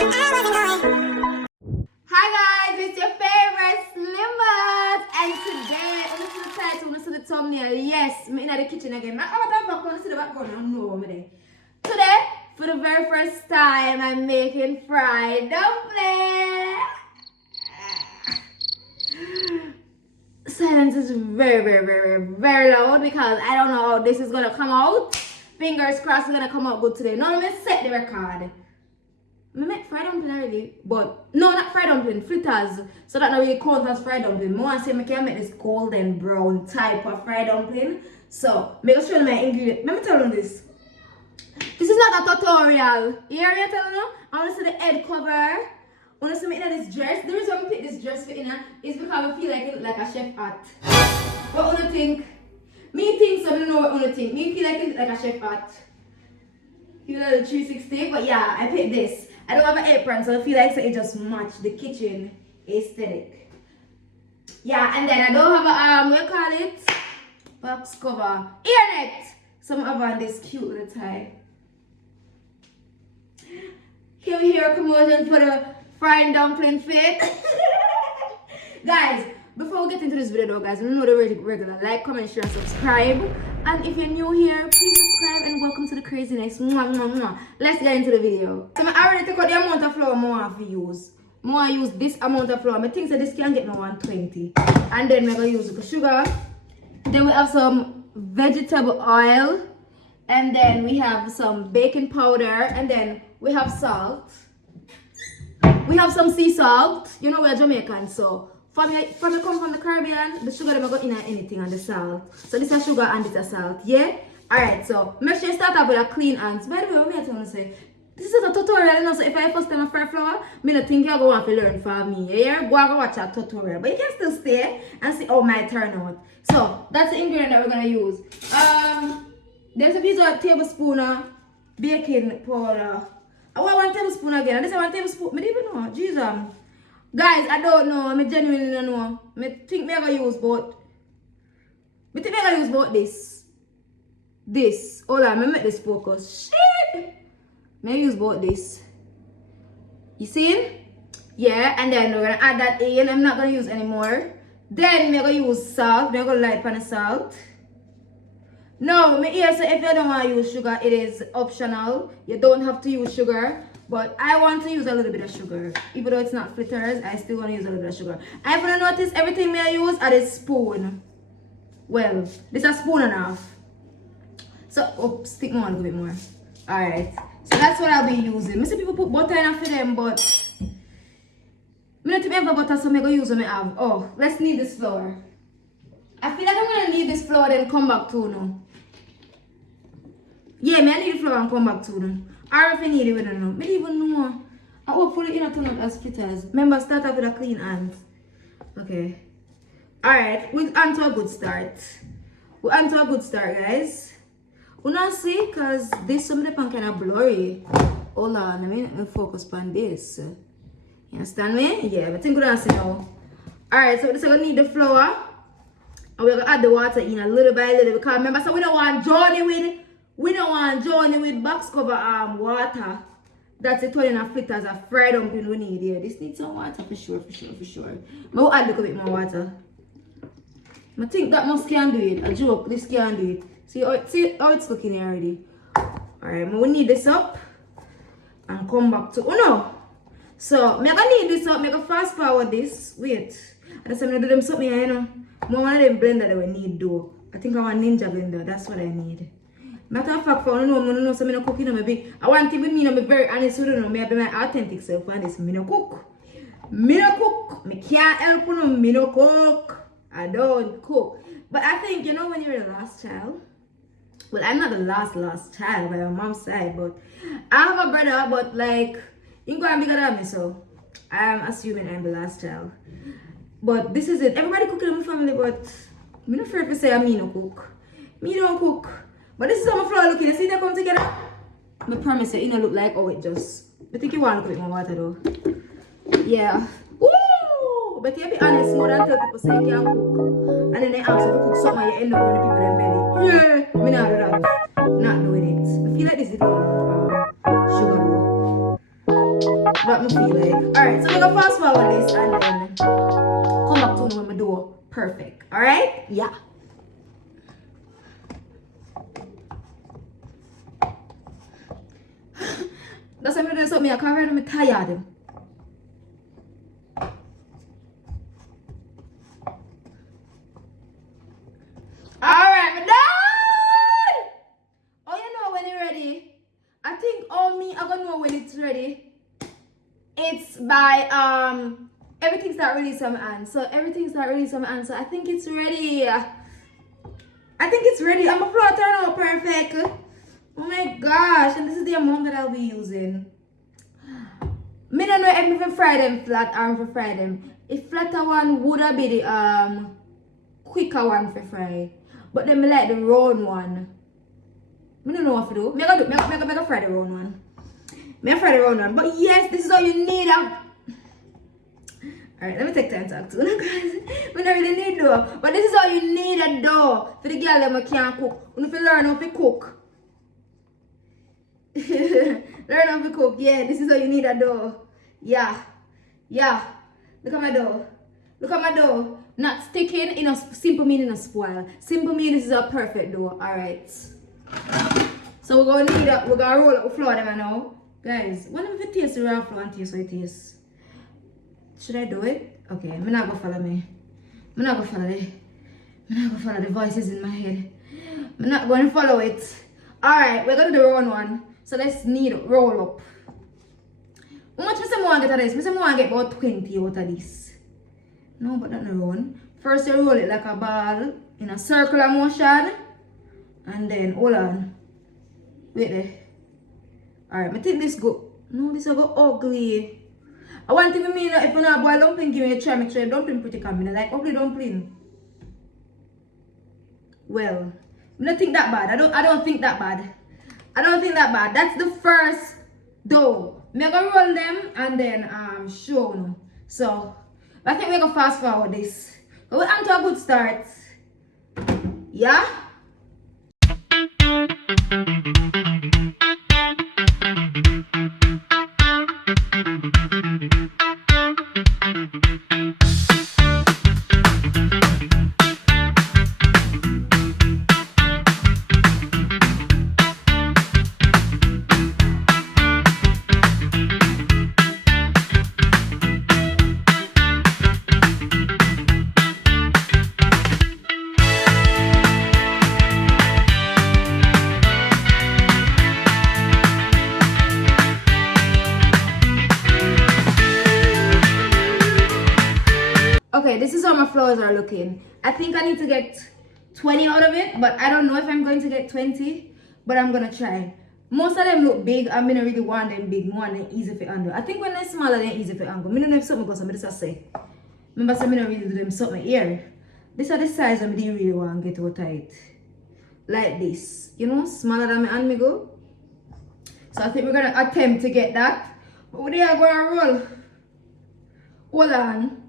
Hi guys, it's your favorite Slimmers, and today, listen to the title, listen to the thumbnail. Yes, I'm in the kitchen again. I'm see the background. No, I'm there. Today, for the very first time, I'm making fried dumplings. Silence is very loud because I don't know how this is gonna come out. Fingers crossed, it's gonna come out good today. Now let me set the record. I make fried dumpling already, but no, not fried dumpling, fritters. So that now we count as fried dumpling. I want to say I can make this golden brown type of fried dumpling. So, make us show you my ingredients. Let me tell you this. This is not a tutorial. You hear me telling you? I want to see the head cover. I want to see me in this dress. The reason I pick this dress for inner is because I feel like it look like a chef hat. What do you think? Me think so, I don't know what you think. Me feel like it look like a chef hat. You know the 360, but yeah, I picked this. I don't have an apron, so I feel like it just match the kitchen aesthetic. Yeah, and then I don't have a what you call it? Box cover. Earnet! Some of on this cute little tie. Can we hear a commotion for the fried dumpling fit? Guys, before we get into this video though, guys, you know the regular like, comment, share, and subscribe. And if you're new here, please subscribe and welcome to the craziness. Mwah, mwah, mwah. Let's get into the video. So I already take out the amount of flour I want to use. I want to use this amount of flour. I think that this can get me 120. And then we're going to use the sugar. Then we have some vegetable oil. And then we have some baking powder. And then we have salt. We have some sea salt. You know we're Jamaican, so from me come from the Caribbean, the sugar never got in anything and the salt. So this is sugar and this is salt, yeah? Alright, so make sure you start off with a clean hands. By the way, what I'm going to say, this is a tutorial, you know, so if I first time I fry flour, I don't think you're going to learn from me, yeah? Go and watch a tutorial, but you can still stay and see how my turn out. So, that's the ingredient that we're going to use. There's a piece of tablespoon of baking powder. I want 1 tablespoon again, and this is 1 tablespoon, I don't even know, Jesus. Guys, I don't know. I genuinely don't know. I think I'm going to use both. I think I'm going to use both this. This. Hold on, let me make this focus. Shit! I use both this. You see? Yeah, and then we're going to add that in. I'm not going to use anymore. Then we're going to use salt. We're going to light pan the salt. No, here, so if you don't want to use sugar, it is optional. You don't have to use sugar. But I want to use a little bit of sugar. Even though it's not fritters, I still want to use a little bit of sugar. I've noticed everything I use at a spoon. Well, this is a spoon and a half. So, stick more a little bit more. Alright. So that's what I'll be using. I see people put butter in for them, but I don't think I have butter, so I'm going to use what I have. Oh, let's knead this flour. I feel like I'm going to knead this flour then come back to now. Yeah, I need the flour and come back to now. Or if I need it, we don't know. I don't even know. And hopefully it turn out as fritters. Remember, start off with a clean hand. Okay. Alright, we're on to a good start. We're on to a good start, guys. We not see, because this some of the pan kind of blurry. Hold on, let me focus on this. You understand me? Yeah, but I think we don't see now. Alright, so this is going to need the flour. And we're going to add the water in a little by little. Because remember, so we don't want journey with box cover water. That's it, turning a fit as a fried dumpling we need here. This needs some water for sure. But add a little bit more water. I think that must can do it. A joke, this can do it. See how it's looking here already. Alright, we need this up. And come back to, oh no. So, I'm going to need this up. I'm going to fast forward this. Wait. I just want to do them something here, you know. More one of them blender that we need though. I think I want Ninja blender. That's what I need. Matter of fact, for I don't know, so I'm not cooking, maybe I want to be very honest with you, know, maybe my authentic self and this, I don't cook. I can't help you, I cook. I don't cook. But I think, you know, when you're the last child, well, I'm not the last child by my mom's side, but I have a brother, but like, he's going bigger than me, so I'm assuming I'm the last child. But this is it. Everybody cooking in my family, but I'm not afraid to say I no cook. Me don't cook. But this is how my flour looking. You see they come together? I promise you, it don't look like how it just. I think you want to put more water though. Yeah. Woo! But you be honest more than tell people say you can't cook. And then they ask you to cook something and you end up with the people in belly. Yeah! Me not do that. Not doing it. I feel like this is the sugar though. what I feel like. Alright, so we're gonna fast forward this and then come back to when I do perfect. Alright? Yeah. That's why I'm doing something. I can't ride. I'm tired. Alright, we're done! Oh, you know when you're ready? I think all me, I gonna know when it's ready. It's by everything start releasing from my hand. So everything start releasing from my hand. So I think it's ready. I think it's ready. I'm a floor turn out perfect. Oh my gosh, and this is the amount that I'll be using. Me don't know if I fry them flat or if I fry them. If flatter one would have be the quicker one for fry. But then me like the round one. I don't know what to do. Me gonna fry the round one. Me fry the round one. But yes, this is all you need. Alright, let me take time to talk to you guys. We don't really need dough. But this is all you need a dough. For the girl that can't cook. You have to learn how to cook. Learn how to cook. Yeah, this is all you need a dough. Yeah. Yeah. Look at my dough. Look at my dough. Not sticking, you know, simple meaning a spoil. Simple meaning this is a perfect dough. Alright. So we're gonna roll up the flour them now. Guys, when if you taste the raw flour and taste how it tastes? Should I do it? Okay, I'm not gonna follow me. I'm not gonna follow it. I'm not gonna follow the voices in my head. I'm not gonna follow it. Alright, we're gonna do the round one. So let's roll up. How much I want to get out of this? I want to get about 20 out of this. No, but not the round. First you roll it like a ball in a circular motion. And then, hold on. Wait there. Alright, I think this go. No, this will go ugly. I want to mean if you not boil dumpling, give me a try. Make sure dumpling pretty common. Like ugly dumpling. Well, I don't think that bad. I don't think that bad. I don't think that bad. That's the first dough. I'm gonna roll them and then show you. So I think we're gonna fast forward this. But we're on to a good start. Yeah? Okay, this is how my flours are looking. I think I need to get 20 out of it, but I don't know if I'm going to get 20, but I'm gonna try. Most of them look big. I don't really want them big. More than easy for handle. I think when they're smaller, they're easy for handle. I don't know if something goes on, but this I say. Remember, I don't really do them something here. These are the size I really want to get out tight. Like this. You know, smaller than my hand me go. So I think we're gonna attempt to get that. But we are going to roll. Hold on.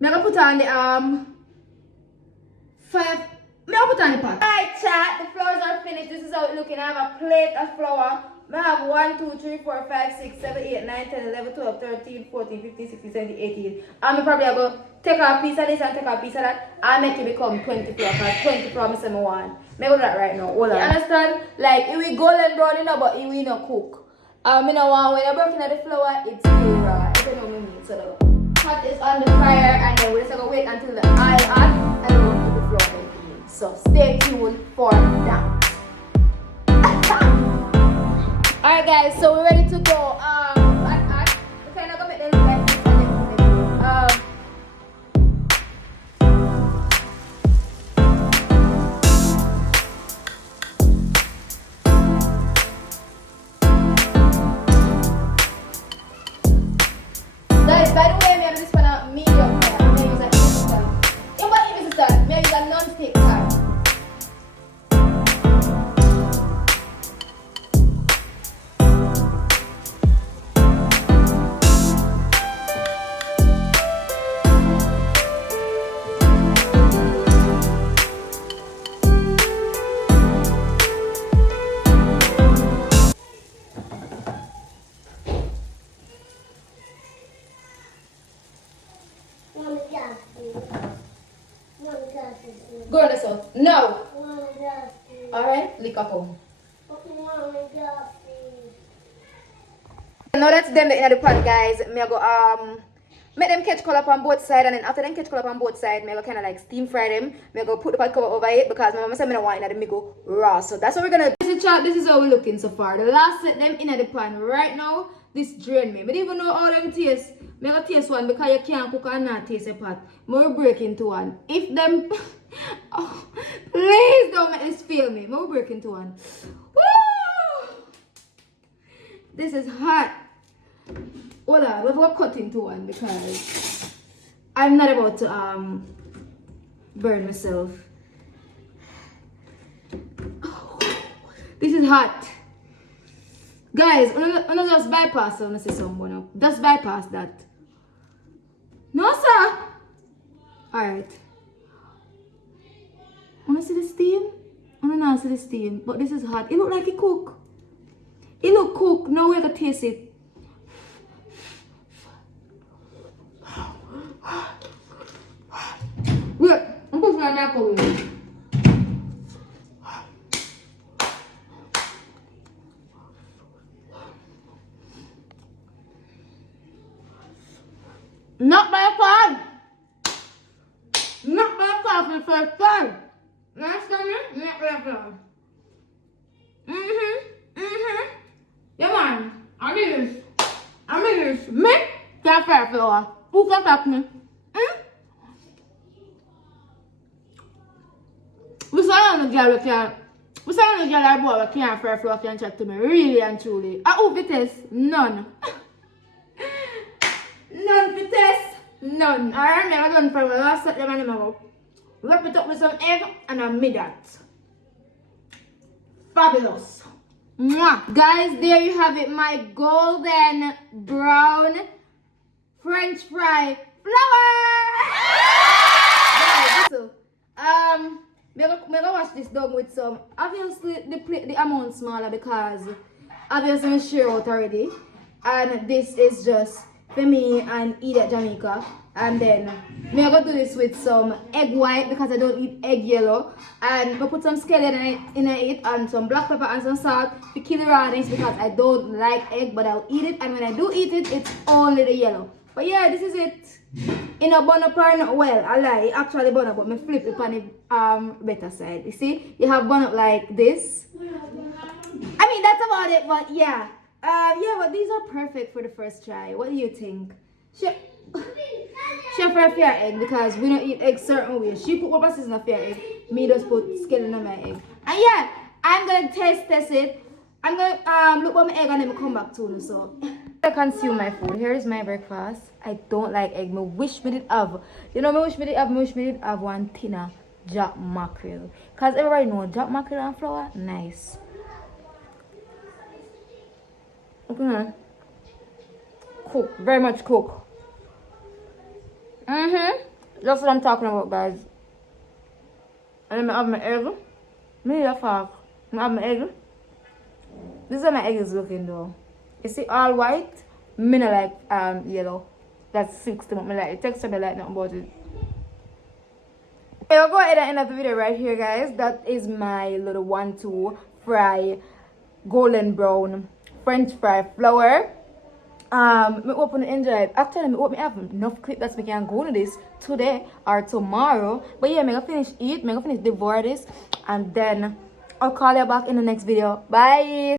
I'm gonna put on the I'm gonna put on the pot. Alright chat, the flours are finished. This is how it's looking. I have a plate of flour. I have 1, 2, 3, 4, 5, 6, 7, 8, 9, 10, 11, 12, 13, 14, 15, 16, 17, 18. I'm probably gonna take a piece of this and take a piece of that and make it become 20 flour. Because 20 flour I say I want. I'm gonna do that right now. Hold on. You understand? Like it will golden brown, you know, but it will not cook. I don't want when you're working at the flour, it's still raw. If you know what I mean. So the pot is on the fire and then we're just gonna wait until the oil hot and then we'll put the flour in. So stay tuned for that. Alright guys, so we're ready to go. We kind of gonna make them like this and guys, by the way, I'm using this for a medium fire. I'm gonna use a instant. You want to use that? I'm gonna use a non-stick pan. come. Now that's them in the pan, guys. Me I go make them catch color on both sides, and then after them catch color on both sides, me I go kind of like steam fry them. Me I go put the pot cover over it because my mama said me don't want it in the go raw. So that's what we're gonna do. This is how we're looking so far. The last set them in the pan right now. This drain me. I don't even know how them taste. Me gonna taste one because you can't cook and not taste a pot. More break into one. If them oh, please don't make this feel me. More break into one. Woo! This is hot. Hold on, we've got cut into one because I'm not about to burn myself. Oh, this is hot. Guys, I'm not just bypass when I say someone. Just bypass that. No, sir. Alright. Wanna see the steam? I don't know see the steam, but this is hot. It look like it cook. It look cook. Now we're gonna taste it. Wait, I'm putting my microwave. Not by a pan. Not by a pan for the first time. Last time, not by a pan. Yeah, man. I need this. Me? Can't fair flour. Who can tap me? We saw on the girl can't. We saw on the girl that boy can't fair flour can chat to me. Really and truly. I hope it is none. None for test. None. Alright, never done for my last set them animal. Wrap it up with some egg and I made that. Fabulous. Mwah. Guys, there you have it. My golden brown French fry flour. Guys, so, I'm gonna wash this down with some. Obviously, the amount smaller because obviously I'm sure out already. And this is just for me and eat at Jamaica. And then I'm gonna do this with some egg white because I don't eat egg yellow. And I'm gonna put some scallion in it and some black pepper and some salt to kill the rawness because I don't like egg, but I'll eat it. And when I do eat it, it's only the yellow. But yeah, this is it. In a bun up or not, well, I lie, it actually bun up, but I flip it on the better side. You see, you have bun up like this. I mean, that's about it, but yeah. Yeah, but these are perfect for the first try. What do you think? Chef for a fair egg because we don't eat eggs certain ways. She put what in a fair egg. Me just put skin on my egg. And yeah, I'm gonna test it. I'm gonna look at my egg and then come back to you. So I consume my food. Here is my breakfast. I don't like egg. I wish me did have. You know, I wish me did have one thinner jack mackerel. Cause everybody know jack mackerel and flour, nice. Okay. Cook, very much cook. That's what I'm talking about, guys. And then I have my egg. Maybe a fork. I have my egg. This is how my egg is looking though. You see all white? Me not like yellow. That's 60 me like the texture, I like nothing about it. I'll go ahead and end up the video right here, guys. That is my little 1-2 fry golden brown French fry flour. Me open and enjoy it. Actually, me hope me have enough clip that we can go to this today or tomorrow. But yeah, me gonna finish eat, me gonna finish devour this, and then I'll call you back in the next video. Bye.